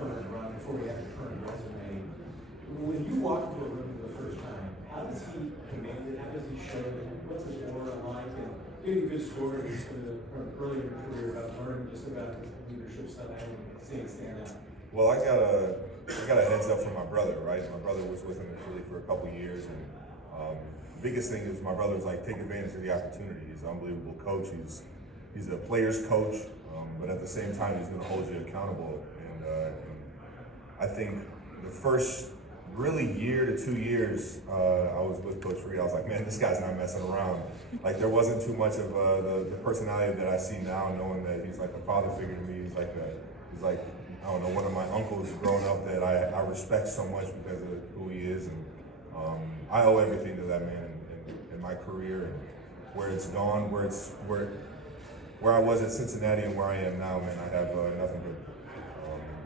current run, before we have the current resume. When you walk into a room for the first time, how does he command it? How does he show it? What's his aura like? And getting good stories from earlier in your career about learning just about his leadership style and seeing it stand out. Well, I got a heads up from my brother, right? My brother was with him in Philly for a couple of years, and the biggest thing is my brother was like, take advantage of the opportunity. He's an unbelievable coach. He's a player's coach, but at the same time, he's going to hold you accountable. And I think the first really year to 2 years, I was with Coach Reed. I was like, man, this guy's not messing around. Like, there wasn't too much of the personality that I see now, knowing that he's like a father figure to me. He's like, I don't know, one of my uncles growing up that I respect so much because of who he is. And I owe everything to that man in my career and where it's gone, where I was at Cincinnati and where I am now, man. I have nothing but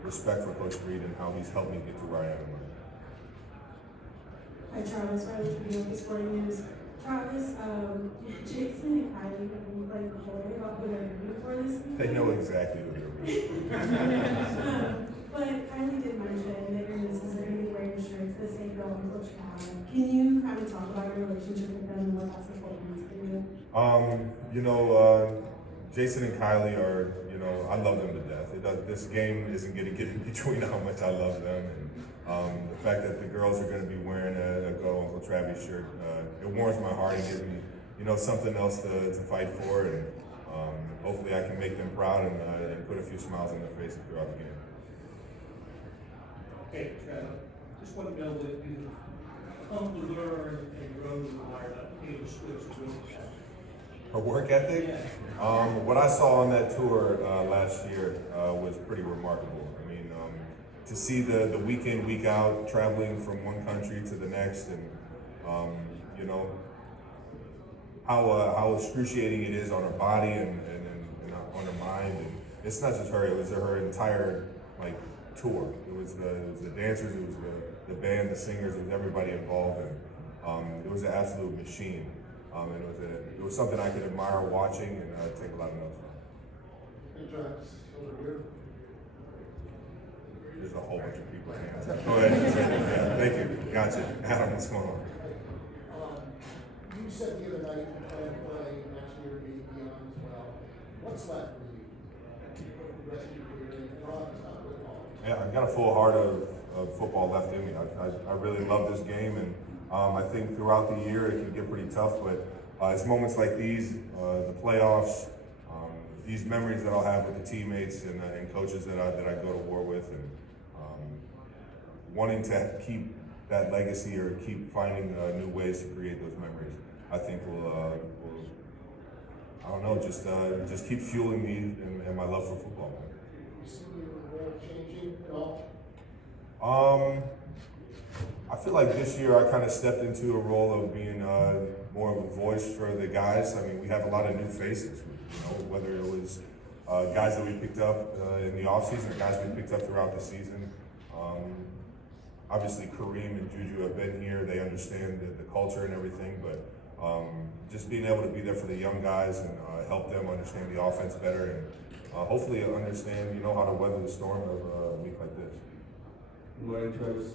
respect for Coach Reed and how he's helped me get to where I am in life. Hi, Travis. Tribune this morning news. Travis, Jason and Kylie have been playing before about who they're rooting for this season. They know exactly who they're rooting for. But Kylie did mention that your nieces are going to be wearing shirts that say "Go and Coach Cal." Can you kind of talk about your relationship with them and what that's important to you? Jason and Kylie are, I love them to death. This game isn't going to get in between how much I love them. And the fact that the girls are going to be wearing a Go Uncle Travis shirt, it warms my heart and gives me, something else to fight for. And hopefully I can make them proud and put a few smiles on their faces throughout the game. Okay, just want to know that you come to learn and grow to admire that Taylor Swift's work ethic. Her work ethic? Yeah. What I saw on that tour last year was pretty remarkable. I mean, to see the week in, week out, traveling from one country to the next, and how excruciating it is on her body and on her mind. And it's not just her; it was her entire tour. It was the dancers, it was the band, the singers, it was everybody involved, and it was an absolute machine. And it was something I could admire watching and take a lot of notes from. Hey, Travis, over here. There's a whole bunch of people hands up. Go ahead. Yeah, thank you. Gotcha. Adam, what's going on? You said the other night you plan to play next year, maybe beyond as well. What's left for you? The rest of your career, and probably not football. Yeah, I've got a full heart of football left in me. I really love this game, and I think throughout the year it can get pretty tough, but it's moments like these, the playoffs, these memories that I'll have with the teammates and coaches that I go to war with, and wanting to keep that legacy or keep finding new ways to create those memories, I think will I don't know, just keep fueling me and my love for football, man. You see your role changing at all? I feel like this year I kind of stepped into a role of being more of a voice for the guys. I mean, we have a lot of new faces, whether it was guys that we picked up in the offseason or guys we picked up throughout the season. Obviously, Kareem and Juju have been here. They understand the culture and everything, but just being able to be there for the young guys and help them understand the offense better and hopefully understand, how to weather the storm of a week like this. Good morning, Travis.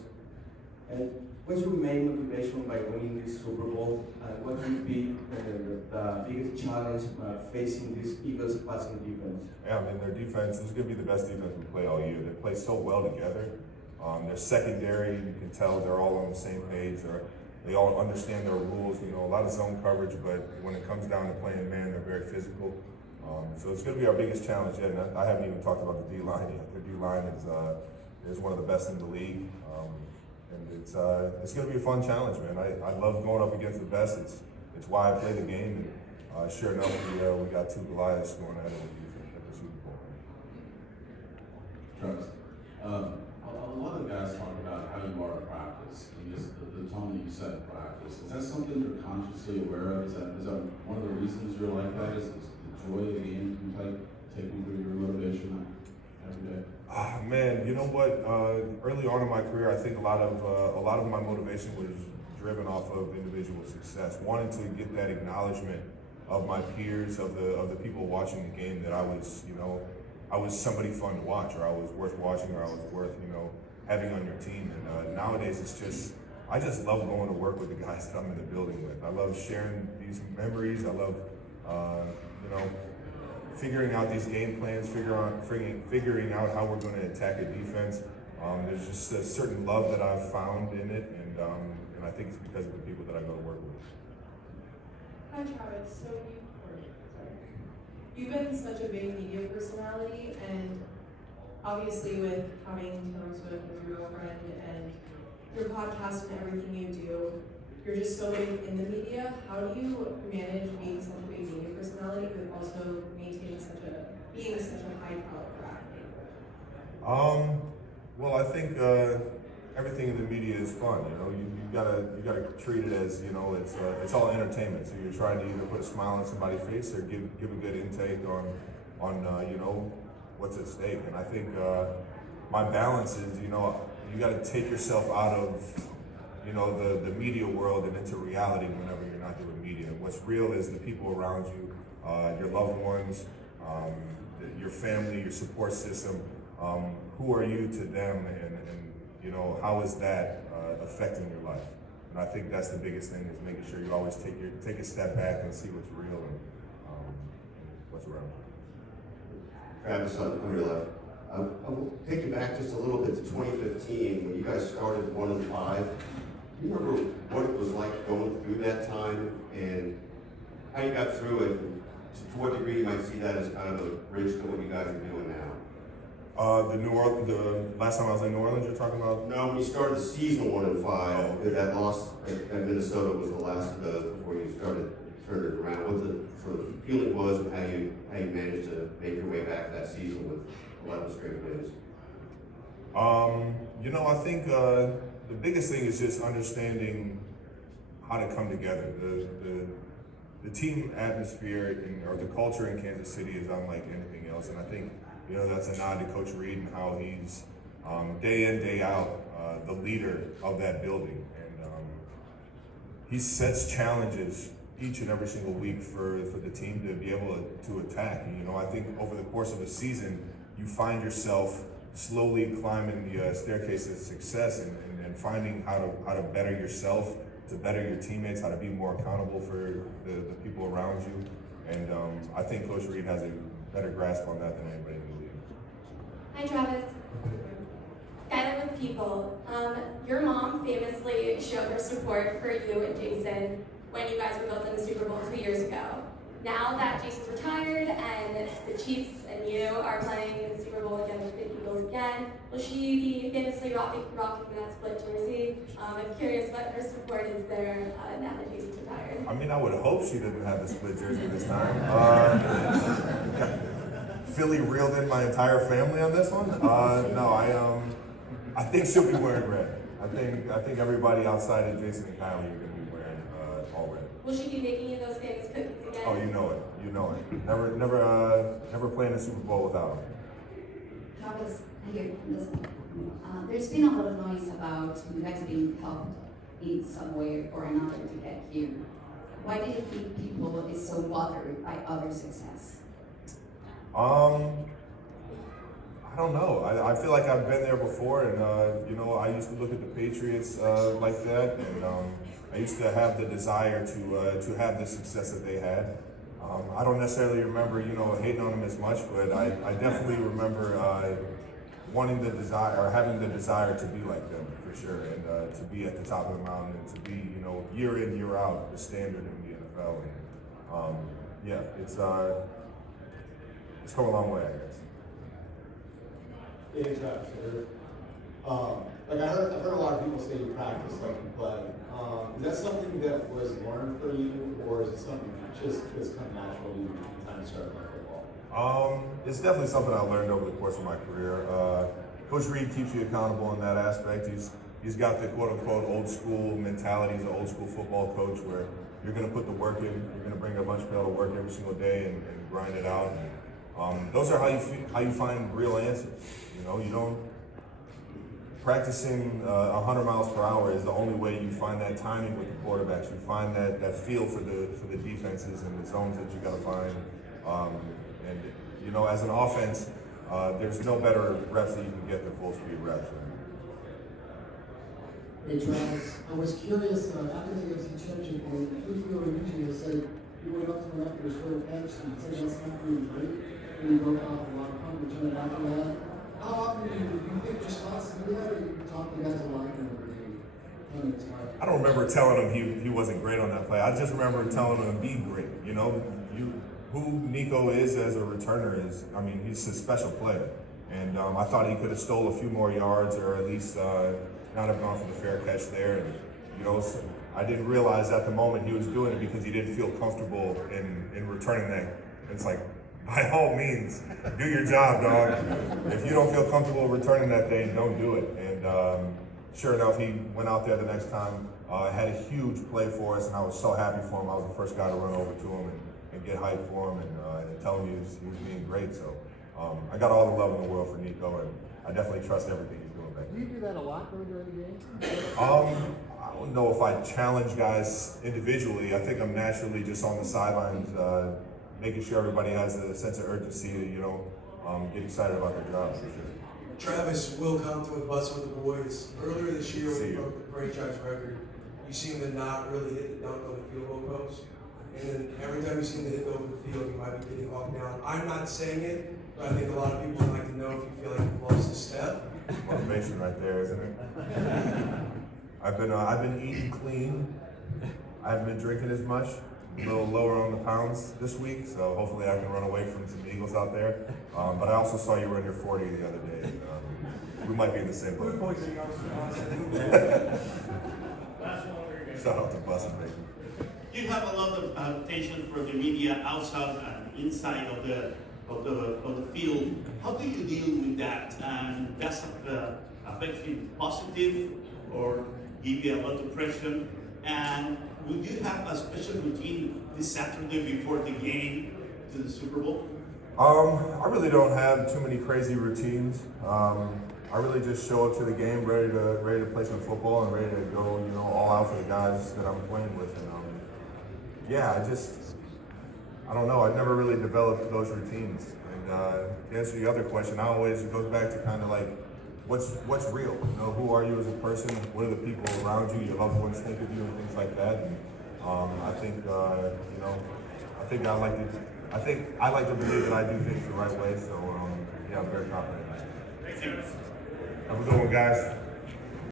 And what's your main motivation by winning this Super Bowl? And what would be the biggest challenge facing this Eagles passing defense? Yeah, I mean, their defense is going to be the best defense we play all year. They play so well together. Their secondary, you can tell they're all on the same page. They all understand their rules. A lot of zone coverage, but when it comes down to playing man, they're very physical. So it's going to be our biggest challenge yet. And I haven't even talked about the D-line yet. The D-line is one of the best in the league. And it's going to be a fun challenge, man. I love going up against the best. It's why I play the game. And sure enough, we got two Goliaths going at it at the Super Bowl. Travis, a lot of guys talk about how you are at practice and just the tone that you set at practice. Is that something you're consciously aware of? Is that one of the reasons you're like that? Is the joy of the game taking through your motivation every day? Man, you know what? Early on in my career, I think a lot of my motivation was driven off of individual success, wanting to get that acknowledgement of my peers, of the people watching the game, that I was, I was somebody fun to watch, or I was worth watching, or I was worth, you know, having on your team. And nowadays it's just, I just love going to work with the guys that I'm in the building with. I love sharing these memories. I love, you know, figuring out these game plans, figuring out how we're going to attack a defense. There's just a certain love that I've found in it, and I think it's because of the people that I go to work with. Hi Travis, so you've been such a big media personality, and obviously with having Taylor Swift as your girlfriend and your podcast and everything you do, you're just so big in the media. How do you manage being such a big media personality but also maintaining being such a high caliber athlete? Well, I think everything in the media is fun. You know, you gotta treat it as, you know, it's all entertainment. So you're trying to either put a smile on somebody's face or give a good intake on you know, what's at stake. And I think my balance is, you know, you got to take yourself out of, you know, the media world and into reality whenever you're not doing media. What's real is the people around you, your loved ones, your family, your support system. Who are you to them, and you know, how is that affecting your life? And I think that's the biggest thing, is making sure you always take a step back and see what's real and what's around. Travis, on your left. I will take you back just a little bit to 2015 when you guys started 1-5. Do you remember what it was like going through that time and how you got through it? And to what degree you might see that as kind of a bridge to what you guys are doing now? The last time I was in New Orleans, you're talking about? No, when you started the season 1-5, that loss at Minnesota was the last of those before you started turning it around. What the sort of feeling was, and how you managed to make your way back that season with 11 straight wins? You know, I think the biggest thing is just understanding how to come together. The team atmosphere or the culture in Kansas City is unlike anything else, and I think, you know, that's a nod to Coach Reed and how he's day in, day out the leader of that building, and he sets challenges each and every single week for the team to be able to attack. And, you know, I think over the course of a season, you find yourself slowly climbing the staircase of success and finding how to better yourself, to better your teammates, how to be more accountable for the people around you. And I think Coach Reed has a better grasp on that than anybody in the league. Hi Travis. Skylar with People. Your mom famously showed her support for you and Jason when you guys were both in the Super Bowl 2 years ago. Now that Jason's retired and the Chiefs and you are playing in the Super Bowl against the Eagles again, will she be famously rocking that split jersey? I'm curious what her support is there now that Jason's retired. I mean, I would hope she didn't have the split jersey this time. Philly reeled in my entire family on this one. No, I think she'll be wearing red. I think everybody outside of Jason and Kylie are going to be wearing all red. Will she be making you those famous cookies again? Oh, you know it. Never playing the Super Bowl without them. Travis, here, listen. There's been a lot of noise about you guys being helped in some way or another to get here. Why do you think people is so bothered by other success? I don't know. I feel like I've been there before, and you know, I used to look at the Patriots like that, and I used to have the desire to have the success that they had. I don't necessarily remember, you know, hating on them as much, but I definitely remember wanting the desire, or having the desire to be like them, for sure, and to be at the top of the mountain, and to be, you know, year in, year out, the standard in the NFL. And, yeah, it's come a long way, I guess. Yeah, Travis. Like I've heard a lot of people say you practice like you play. Is that something that was learned for you, or is it something that just come natural to you from the time you started playing football? It's definitely something I learned over the course of my career. Coach Reed keeps you accountable in that aspect. He's got the quote unquote old school mentality. He's an old school football coach where you're going to put the work in. You're going to bring a bunch of people to work every single day and grind it out. And, those are how you find real answers. You know, you don't. Practicing 100 miles per hour is the only way you find that timing with the quarterbacks. You find that feel for the defenses and the zones that you got to find. And you know, as an offense, there's no better reps that you can get than full speed reps. Hey Travis, I was curious, after the AFC Championship game, Tribune usually said you went up to him after his third catch and said that's not really great, and you broke off a lot of punt return after that. How often do you think you're supposed to do that, or you talk to guys a lot every game? I don't remember telling him he wasn't great on that play. I just remember telling him to be great. You know, who Nico is as a returner is, I mean, he's a special player. And I thought he could have stole a few more yards, or at least not have gone for the fair catch there. And, you know, so I didn't realize at the moment he was doing it because he didn't feel comfortable in returning that. It's like, by all means, do your job, dog. If you don't feel comfortable returning that day, don't do it. And sure enough, he went out there the next time, had a huge play for us, and I was so happy for him. I was the first guy to run over to him and get hyped for him and tell him he was being great. So I got all the love in the world for Nico, and I definitely trust everything he's doing back Do you do that a lot during the game? I don't know if I challenge guys individually. I think I'm naturally just on the sidelines, making sure everybody has the sense of urgency to, you know, get excited about their job for sure. Travis, Will Compton with Bus with the Boys. Earlier this year, when you broke the franchise record, you seemed to not really hit the dunk on the field goal post. And then every time you seem to hit over the field, you might be getting off down. I'm not saying it, but I think a lot of people would like to know if you feel like you've lost a step. Motivation right there, isn't it? I've been eating clean. I haven't been drinking as much. A little lower on the pounds this week, so hopefully I can run away from some Eagles out there. But I also saw you run your 40 the other day. We might be in the same boat. Shout out to Bus and Bacon. You have a lot of attention for the media outside and inside of the field. How do you deal with that? And does it affect you positive or give you a lot of pressure? And would you have a special routine this Saturday before the game to the Super Bowl? I really don't have too many crazy routines. I really just show up to the game ready to play some football and ready to go, you know, all out for the guys that I'm playing with. And yeah, I don't know. I've never really developed those routines. And to answer the other question, it goes back to kind of like, what's real? You know, who are you as a person? What are the people around you? Your loved ones think of you and things like that. And I think you know, I like to believe that I do things the right way. So yeah, I'm very confident. Thank you. Have a good one, guys.